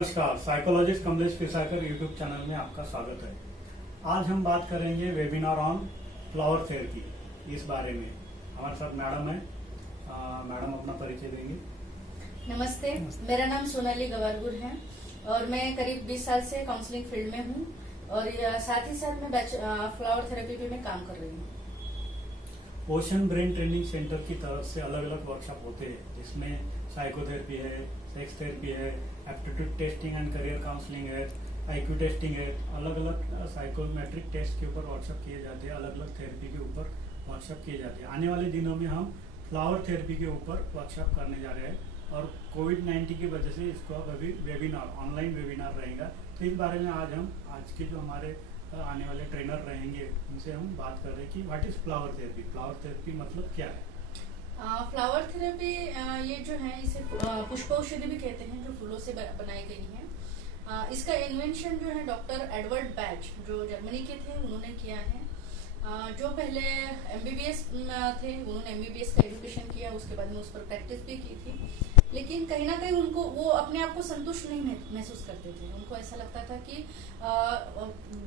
नमस्कार, psychologist Kamlesh पिसाकर YouTube channel में आपका स्वागत है। आज हम बात करेंगे वेबिनार ऑन फ्लावर थेरेपी इस बारे में। हमारे साथ मैडम है। मैडम अपना परिचय देंगे। नमस्ते, मेरा नाम सोनाली गवारगुर है और मैं करीब 20 साल से काउंसलिंग फील्ड में हूँ और साथ ही साथ मैं फ्लावर थेरेपी पे मैं काम कर रही हूँ। ओशन ब्रेन ट्रेनिंग सेंटर की तरफ से अलग अलग वर्कशॉप होते हैं, जिसमें साइकोथेरेपी है, सेक्स थेरेपी है, aptitude testing and career counselling है, आईक्यू टेस्टिंग है। अलग अलग साइकोमेट्रिक टेस्ट के ऊपर वर्कशॉप किए जाते हैं, अलग अलग थेरेपी के ऊपर वर्कशॉप किए जाते हैं। आने वाले दिनों में हम फ्लावर थेरेपी के ऊपर वर्कशॉप करने जा रहे हैं और कोविड-19 की वजह से इसको अब अभी वेबिनार, ऑनलाइन वेबिनार रहेगा। तो इस बारे में आज के जो हमारे आने वाले ट्रेनर रहेंगे उनसे हम बात कर रहे हैं कि what is flower therapy. Flower therapy मतलब क्या है? फ्लावर थेरेपी ये जो है इसे पुष्पौषधि भी कहते हैं, जो फूलों से बनाई गई है। इसका इन्वेंशन जो है डॉक्टर एडवर्ड बैच जो जर्मनी के थे उन्होंने किया है। जो पहले एमबीबीएस थे उन्होंने एमबीबीएस का एजुकेशन किया, उसके बाद में उस पर प्रैक्टिस भी की थी, लेकिन कहीं ना कहीं उनको वो अपने आप को संतुष्ट नहीं महसूस करते थे। उनको ऐसा लगता था कि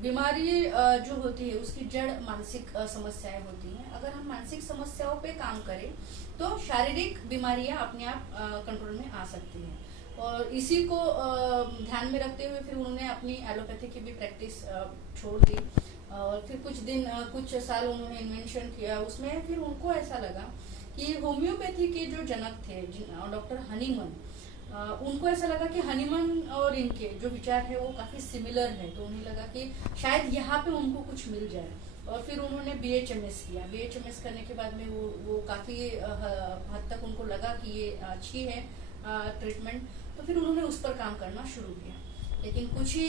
बीमारी जो होती है उसकी जड़ मानसिक समस्याएं होती हैं। अगर हम मानसिक समस्याओं पे काम करें तो शारीरिक बीमारियां अपने आप कंट्रोल में आ सकती हैं। और इसी को ध्यान में रखते हुए फिर उन्होंने अपनी एलोपैथी की भी प्रैक्टिस छोड़ दी और फिर कुछ साल उन्होंने इन्वेंशन किया। उसमें फिर उनको ऐसा लगा कि होम्योपैथी के जो जनक थे डॉक्टर हनीमन, उनको ऐसा लगा कि हनीमन और इनके जो विचार है वो काफी सिमिलर है, तो उन्हें लगा कि शायद यहाँ पे उनको कुछ मिल जाए। और फिर उन्होंने बीएचएमएस किया। बीएचएमएस करने के बाद में वो काफी हद तक उनको लगा कि ये अच्छी है ट्रीटमेंट, तो फिर उन्होंने उस पर काम करना शुरू किया। लेकिन कुछ ही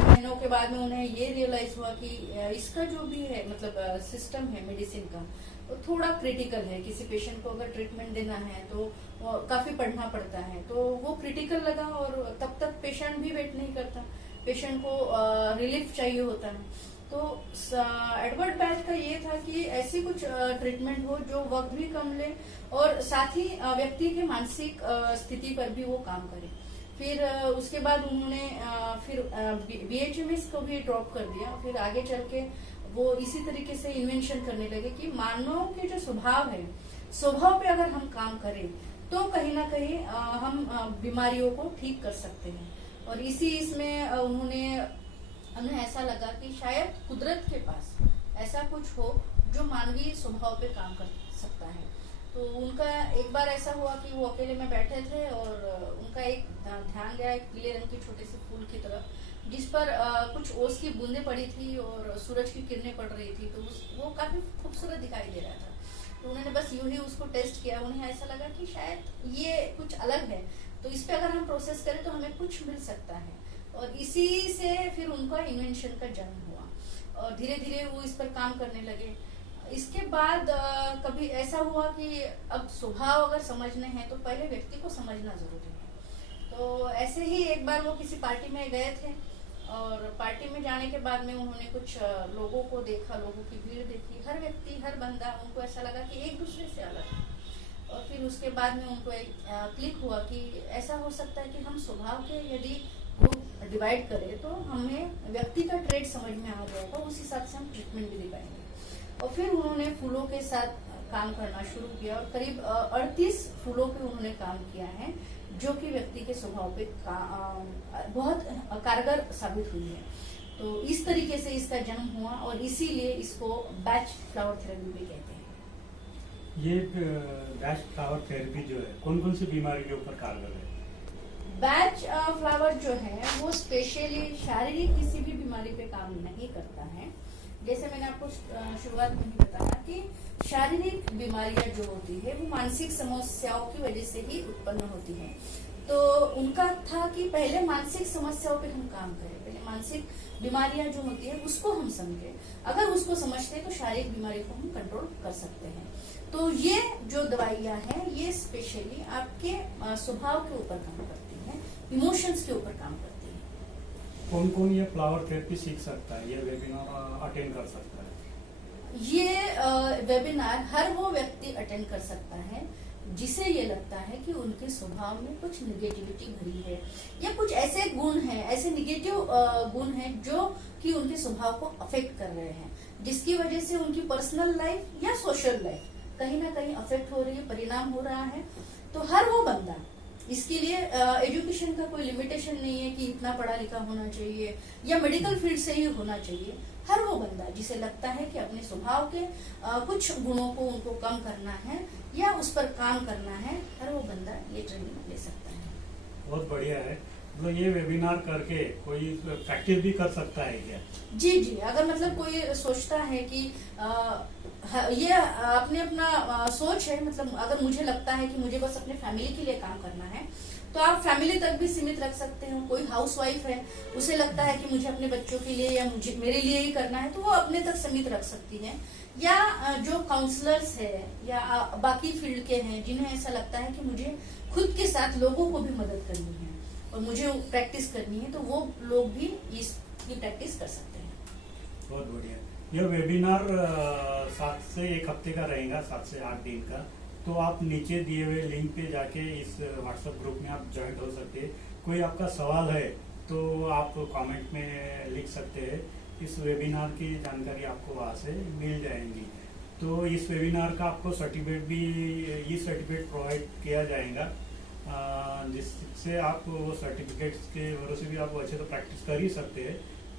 महीनों के बाद में उन्हें ये रियलाइज हुआ कि इसका जो भी है मतलब सिस्टम है मेडिसिन का, तो थोड़ा क्रिटिकल है। किसी पेशेंट को अगर ट्रीटमेंट देना है तो काफी पढ़ना पड़ता है, तो वो क्रिटिकल लगा और तब तक पेशेंट भी वेट नहीं करता, पेशेंट को रिलीफ चाहिए होता है। तो एडवर्ड बैच का ये था कि ऐसी कुछ ट्रीटमेंट हो जो वक्त भी कम ले और साथ ही व्यक्ति के मानसिक स्थिति पर भी वो काम करे। फिर उसके बाद उन्होंने फिर बीएचएमएस को भी ड्रॉप कर दिया। फिर आगे चल के वो इसी तरीके से इन्वेंशन करने लगे कि मानव के जो स्वभाव है, स्वभाव पे अगर हम काम करें तो कहीं ना कहीं हम बीमारियों को ठीक कर सकते हैं। और इसमें उन्हें ऐसा लगा कि शायद कुदरत के पास ऐसा कुछ हो जो मानवीय स्वभाव पे काम कर सकता है। तो उनका एक बार ऐसा हुआ कि वो अकेले में बैठे थे और उनका एक ध्यान गया एक पीले रंग की छोटे से फूल की तरफ, जिस पर कुछ ओस की बूंदें पड़ी थी और सूरज की किरणें पड़ रही थी। तो वो काफी खूबसूरत दिखाई दे रहा था। तो उन्होंने बस यूं ही उसको टेस्ट किया। उन्हें ऐसा लगा कि शायद ये कुछ अलग है, तो इस पे अगर हम प्रोसेस करें तो हमें कुछ मिल सकता है। और इसी से फिर उनका इन्वेंशन का जन्म हुआ और धीरे धीरे वो इस पर काम करने लगे। इसके बाद कभी ऐसा हुआ कि अब स्वभाव अगर समझने हैं तो पहले व्यक्ति को समझना जरूरी है। तो ऐसे ही एक बार वो किसी पार्टी में गए थे और पार्टी में जाने के बाद में उन्होंने कुछ लोगों को देखा, लोगों की भीड़ देखी। हर व्यक्ति, हर बंदा, उनको ऐसा लगा कि एक दूसरे से अलग है। और फिर उसके बाद में उनको एक क्लिक हुआ कि ऐसा हो सकता है कि हम स्वभाव के यदि ग्रुप डिवाइड करें तो हमें व्यक्ति का ट्रेड समझ में आ जाएगा, उस हिसाब से हम ट्रीटमेंट भी दे पाएंगे। और फिर उन्होंने फूलों के साथ काम करना शुरू किया और करीब 38 फूलों पे उन्होंने काम किया है, जो कि व्यक्ति के स्वभाव पे बहुत कारगर साबित हुई है। तो इस तरीके से इसका जन्म हुआ और इसीलिए इसको बैच फ्लावर थेरेपी भी कहते हैं। ये बैच फ्लावर थेरेपी जो है कौन कौन सी बीमारी के ऊपर कारगर है? बैच फ्लावर जो है वो स्पेशली शारीरिक किसी भी बीमारी पे काम नहीं करता है। जैसे मैंने आपको शुरुआत में ही बताया कि शारीरिक बीमारियां जो होती है वो मानसिक समस्याओं की वजह से ही उत्पन्न होती है। तो उनका था कि पहले मानसिक समस्याओं पे हम काम करें, पहले मानसिक बीमारियां जो होती है उसको हम समझें। अगर उसको समझते हैं तो शारीरिक बीमारी को हम कंट्रोल कर सकते हैं। तो ये जो दवाइयां हैं ये स्पेशली आपके स्वभाव के ऊपर काम करती हैं, इमोशंस के ऊपर काम करती है। कौन कौन ये फ्लावर थेरेपी सीख सकता है, ये वेबिनार अटेंड कर सकता है? ये वेबिनार हर वो व्यक्ति अटेंड कर सकता है जिसे ये लगता है कि उनके स्वभाव में कुछ निगेटिविटी भरी है या कुछ ऐसे गुण हैं, ऐसे निगेटिव गुण हैं जो कि उनके स्वभाव को अफेक्ट कर रहे हैं, जिसकी वजह से उनकी पर्सनल लाइफ या सोशल लाइफ कहीं ना कहीं अफेक्ट हो रही है, परिणाम हो रहा है। तो हर वो बंदा, इसके लिए एजुकेशन का कोई लिमिटेशन नहीं है कि इतना पढ़ा लिखा होना चाहिए या मेडिकल फील्ड से ही होना चाहिए। हर वो बंदा जिसे लगता है कि अपने स्वभाव के कुछ गुणों को उनको कम करना है या उस पर काम करना है, हर वो बंदा ये ट्रेनिंग ले सकता है। बहुत बढ़िया है। मतलब ये वेबिनार करके कोई प्रैक्टिस भी कर सकता है क्या? जी जी, अगर मतलब कोई सोचता है कि ये अपने अपना सोच है, मतलब अगर मुझे लगता है कि मुझे बस अपने फैमिली के लिए काम करना है तो आप फैमिली तक भी सीमित रख सकते हो। कोई हाउसवाइफ है, उसे लगता है कि मुझे अपने बच्चों के लिए या मुझे मेरे लिए ही करना है, तो वो अपने तक सीमित रख सकती है। या जो काउंसलर्स है या बाकी फील्ड के हैं जिन्हें ऐसा लगता है कि मुझे खुद के साथ लोगों को भी मदद करनी है और मुझे प्रैक्टिस करनी है, तो वो लोग भी इसकी प्रैक्टिस कर सकते हैं। बहुत बढ़िया। यह वेबिनार 7 से 1 हफ्ते का रहेगा, 7 से 8 दिन का। तो आप नीचे दिए हुए लिंक पे जाके इस व्हाट्सएप ग्रुप में आप ज्वाइन हो सकते हैं। कोई आपका सवाल है तो आप कमेंट में लिख सकते हैं। इस वेबिनार की जानकारी आपको वहाँ से मिल जाएंगी। तो इस वेबिनार का आपको सर्टिफिकेट भी, ई सर्टिफिकेट प्रोवाइड किया जाएगा, जिससे आप वो सर्टिफिकेट्स के भरोसे भी आप अच्छे से प्रैक्टिस कर ही सकते हैं।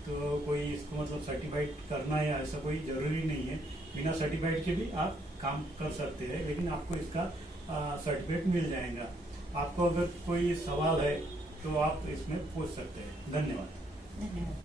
तो कोई इसको मतलब सर्टिफाइड करना है ऐसा कोई जरूरी नहीं है। बिना सर्टिफाइड के भी आप काम कर सकते हैं, लेकिन आपको इसका सर्टिफिकेट मिल जाएगा। आपको अगर कोई सवाल है तो आप इसमें पूछ सकते हैं। धन्यवाद। धन्यवाद।